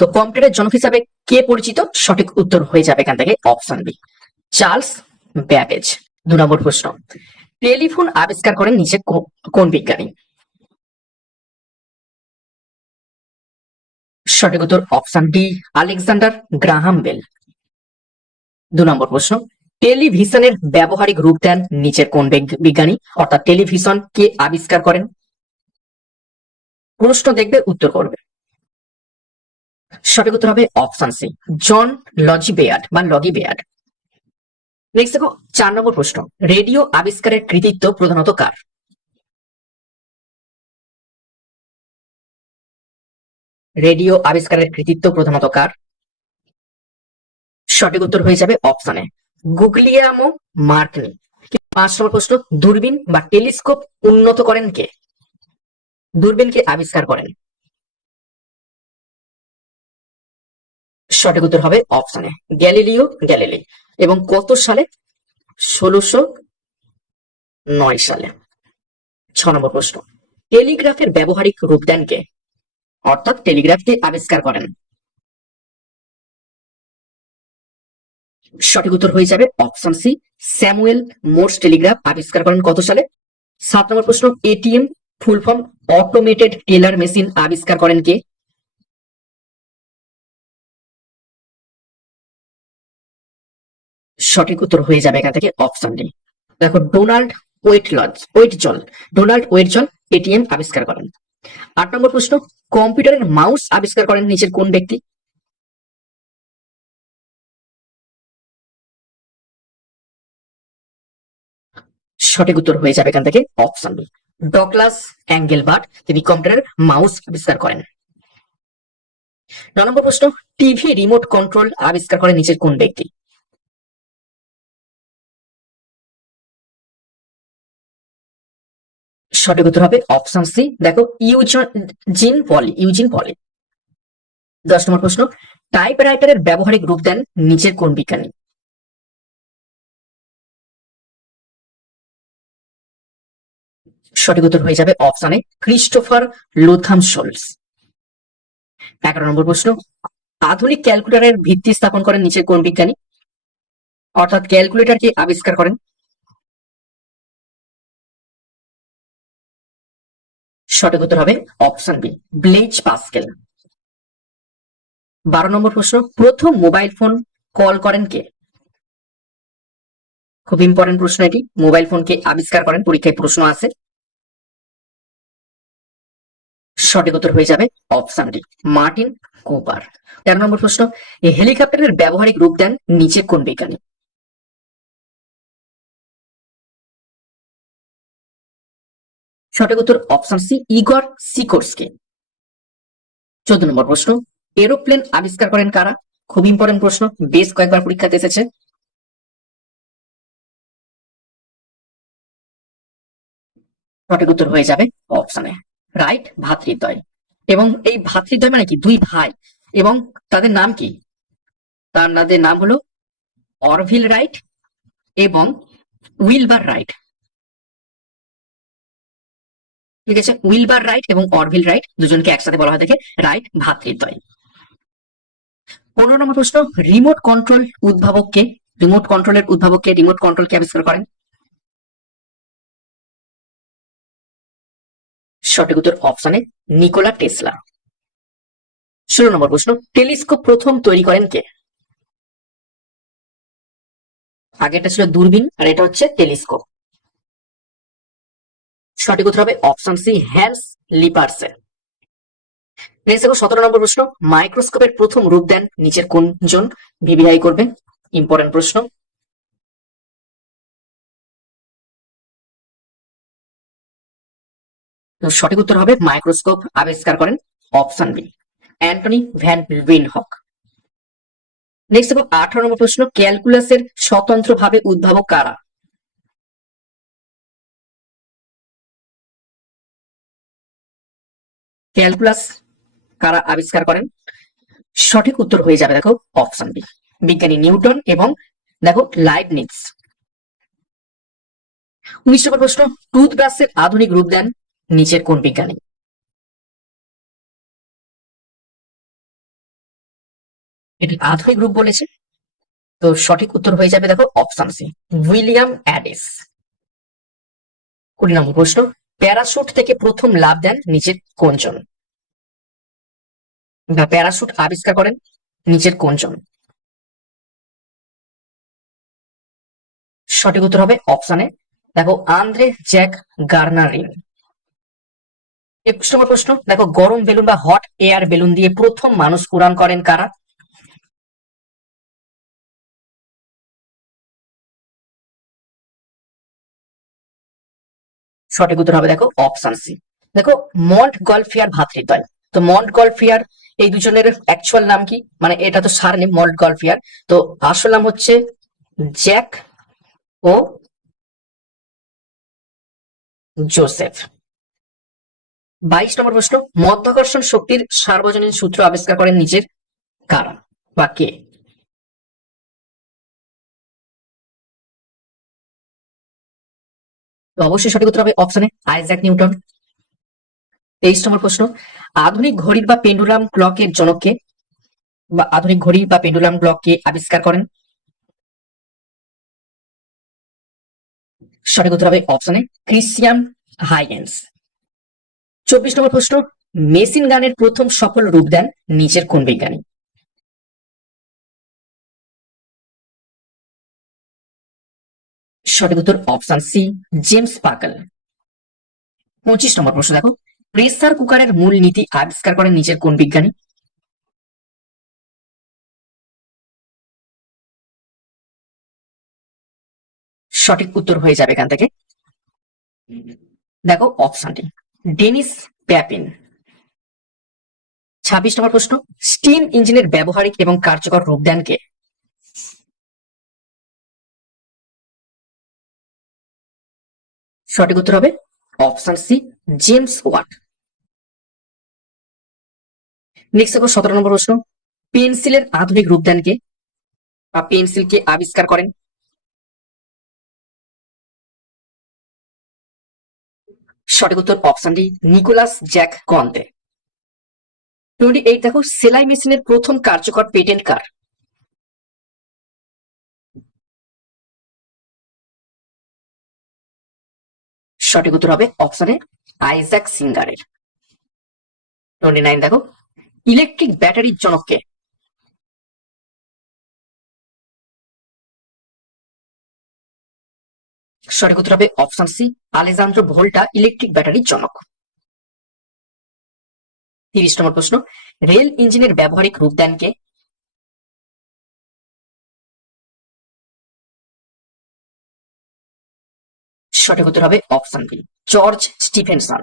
তো কম্পিউটারের জনক হিসাবে কে পরিচিত? সঠিক উত্তর হয়ে যাবে এখান থেকে অপশন বি চার্লস ব্যাবেজ। দু নম্বর প্রশ্ন। টেলিফোন আবিষ্কার করেন নিচে কোন বিজ্ঞানী? সঠিক উত্তর option D Alexander Graham Bell. দু নম্বর প্রশ্ন। টেলিভিশনের ব্যবহারিক রূপ দেন নিচের কোন বিজ্ঞানী? অর্থাৎ টেলিভিশন কে আবিষ্কার করেন? প্রশ্ন দেখবে, উত্তর করবে। সঠিক উত্তর হবে option C John Logie Baird বা লগি বেয়ার্ড নেক্সট দেখো, চার নম্বর প্রশ্ন। রেডিও আবিষ্কারের কৃতিত্ব প্রধানত কার? রেডিও আবিষ্কারের কৃতিত্ব প্রধানত কার? সঠিক উত্তর হয়ে যাবে অপশনে গুগলিয়ামো মার্কনি পাঁচ নম্বর প্রশ্ন, দূরবীন বা টেলিস্কোপ উন্নত করেন কে? দূরবীনকে আবিষ্কার করেন? সঠিক উত্তর হবে অপশনে গ্যালিলিও গ্যালিলি এবং কত সালে? ষোলোশো নয় সালে। ছ নম্বর প্রশ্ন। টেলিগ্রাফের ব্যবহারিক রূপ দেন কে অর্থাৎ টেলিগ্রাফকে আবিষ্কার করেন। সঠিক উত্তর হয়ে যাবে option C Samuel Morse telegraph আবিষ্কার করেন কত সালে? সাত নম্বর প্রশ্ন, ATM full form automated teller machine আবিষ্কার করেন কে? সঠিক উত্তর হয়ে যাবে এখান থেকে অপশন ডি দেখো, ডোনাল্ড ওয়েট লজ, Wetzel Donald Wetzel ATM আবিষ্কার করেন। আট নম্বর প্রশ্ন, কম্পিউটারের মাউস আবিষ্কার করেন নিচের কোন ব্যক্তি? সঠিক উত্তর হয়ে যাবে এখান থেকে অপশন বি ডকলাস অ্যাঙ্গেলবার্ট, তিনি কম্পিউটারের মাউস আবিষ্কার করেন। ন নম্বর প্রশ্ন, টিভি রিমোট কন্ট্রোল আবিষ্কার করেন নিচের কোন ব্যক্তি? সঠিক উত্তর হবে অপশন সি। দেখো, ইউজন, জিন পলি, ইউজিন পলি। দশ নম্বর প্রশ্ন, টাইপরাইটারের ব্যবহারিক রূপ দেন নিচের কোন বিজ্ঞানী? সঠিক উত্তর হয়ে যাবে অপশনে ক্রিস্টোফার লোথাম শোলস। এগারো নম্বর প্রশ্ন, আধুনিক ক্যালকুলেটারের ভিত্তি স্থাপন করেন নিচের কোন বিজ্ঞানী? অর্থাৎ ক্যালকুলেটরকে আবিষ্কার করেন সঠিক উত্তর হবে অপশন বি ব্লেজ পাস্কেল। বারো নম্বর প্রশ্ন, প্রথম মোবাইল ফোন কল করেন কে? খুব ইম্পর্টেন্ট প্রশ্ন এটি। মোবাইল ফোনকে আবিষ্কার করেন? পরীক্ষায় প্রশ্ন আছে। সঠিক উত্তর হয়ে যাবে অপশন ডি, মার্টিন কুপার। তেরো নম্বর প্রশ্ন হেলিকপ্টারের ব্যবহারিক রূপ দেন নিচে কোন বিজ্ঞানী? সঠিক উত্তর অপশন সি ইগর সিকোর্সকে চোদ্দ নম্বর প্রশ্ন, এরোপ্লেন আবিষ্কার করেন কারা? খুব ইম্পর্টেন্ট প্রশ্ন, বেশ কয়েকবার পরীক্ষাতে এসেছে। সঠিক উত্তর হয়ে যাবে অপশনে রাইট ভাতৃদ্বয়। এবং এই ভাতৃদ্বয় মানে কি? দুই ভাই। এবং তাদের নাম কি? তার তাদের নাম হলো অরভিল রাইট এবং উইলবার রাইট। ঠিক আছে? উইলবার রাইট এবং অরভিল রাইট দুজনকে একসাথে বলা হয় দেখে। রাইট ভাতৃদ্বয় পনেরো নম্বর প্রশ্ন রিমোট কন্ট্রোল উদ্ভাবককে রিমোট কন্ট্রোলের উদ্ভাবককে রিমোট কন্ট্রোলকে আবিষ্কার করেন? সঠিক উত্তর অপশনে নিকোলা টেসলা। ষোলো নম্বর প্রশ্ন টেলিস্কোপ প্রথম তৈরি করেন কে? আগেটা ছিল দূরবীন আর এটা হচ্ছে টেলিস্কোপ সঠিক উত্তর হবে option C, Hans Lippershey. Next দেখো, সতেরো নম্বর প্রশ্ন। মাইক্রোস্কোপের প্রথম রূপ দেন নিচের কোনজন? ভিভিআই করবে। ইম্পর্টেন্ট প্রশ্ন। সঠিক উত্তর হবে মাইক্রোস্কোপ। আবিষ্কার করেন option B, Antony van Leeuwenhoek next দেখো, আঠারো নম্বর প্রশ্ন। ক্যালকুলাসের স্বতন্ত্রভাবে উদ্ভাবক কারা? ক্যালকুলাস কারা আবিষ্কার করেন? সঠিক উত্তর হয়ে যাবে, দেখো অপশন বি বিজ্ঞানী নিউটন এবং, দেখো লাইবনিটস উনিশ নম্বর প্রশ্ন টুথব্রাশের আধুনিক রূপ দেন নিচের কোন বিজ্ঞানী? এটি আধুনিক রূপ বলেছে। তো সঠিক উত্তর হয়ে যাবে, দেখো অপশন সি উইলিয়াম অ্যাডিস। কুড়ি নম্বর প্রশ্ন প্যারাশুট থেকে প্রথম লাভ দেন নিচের কোনজন বা প্যারাশুট আবিষ্কার করেন নিচের কোনজন সঠিক উত্তর হবে অপশনে দেখো, আন্দ্রে জ্যাক গার্নারিন। একুশ নম্বর প্রশ্ন। দেখো, গরম বেলুন বা হট এয়ার বেলুন দিয়ে প্রথম মানুষ উড়ান করেন কারা? সঠিক উত্তর হবে দেখো অপশন সি দেখো মন্ট গলফিয়ার ভাতৃদ্বয়। তো মন্ট গলফিয়ার এই দুজনের অ্যাকচুয়াল নাম কি? মানে এটা তো সার নেম মল্ট গলফিয়ার তো আসল নাম হচ্ছে জ্যাক ও জোসেফ। বাইশ নম্বর প্রশ্ন, মধ্যাকর্ষণ শক্তির সার্বজনীন সূত্র আবিষ্কার করেন নিজের কারা বা কে? তো অবশ্যই সঠিক উত্তর হবে অপশনে আইজ্যাক নিউটন। তেইশ নম্বর প্রশ্ন, আধুনিক ঘড়ির বা পেন্ডুলাম ক্লকের জনককে বা আধুনিক ঘড়ি বা পেন্ডুলাম ক্লককে আবিষ্কার করেন। সঠিক উত্তর হবে অপশনে ক্রিশ্চিয়ান হাইগেন্স। চব্বিশ নম্বর প্রশ্ন, মেশিন গানের প্রথম সফল রূপ দেন নিচের কোন বিজ্ঞানী সঠিক উত্তর অপশন সি জেমস পাকল পঁচিশ নম্বর প্রশ্ন দেখো। প্রেসার কুকারের মূল নীতি আবিষ্কার করেন নিচের কোন বিজ্ঞানী? সঠিক উত্তর হয়ে যাবে এখান থেকে। দেখো অপশনটি ডেনিস প্যাপিন ছাব্বিশ নম্বর প্রশ্ন স্টিম ইঞ্জিনের ব্যবহারিক এবং কার্যকর রূপ সঠিক উত্তর হবে option C, James Watt. Next দেখো, সতেরো নম্বর প্রশ্ন। পেন্সিলের আধুনিক রূপ দেন কে? বা পেন্সিলকে আবিষ্কার করেন? সঠিক উত্তর option D, Nicolas Jacques Conte. Twenty eight দেখো, সেলাই মেশিনের প্রথম কার্যকর পেটেন্ট কার? সঠিক উত্তর হবে অপশনে আইজ্যাক সিঙ্গারের। টোয়েন্টি নাইন দেখো, ইলেকট্রিক ব্যাটারির জনককে সঠিক উত্তর হবে option C, Alessandro Volta, electric ব্যাটারির জনক। তিরিশ নম্বর প্রশ্ন, রেল ইঞ্জিনের ব্যবহারিক রূপ সঠিক উত্তর হবে অপশন বি। George Stephenson.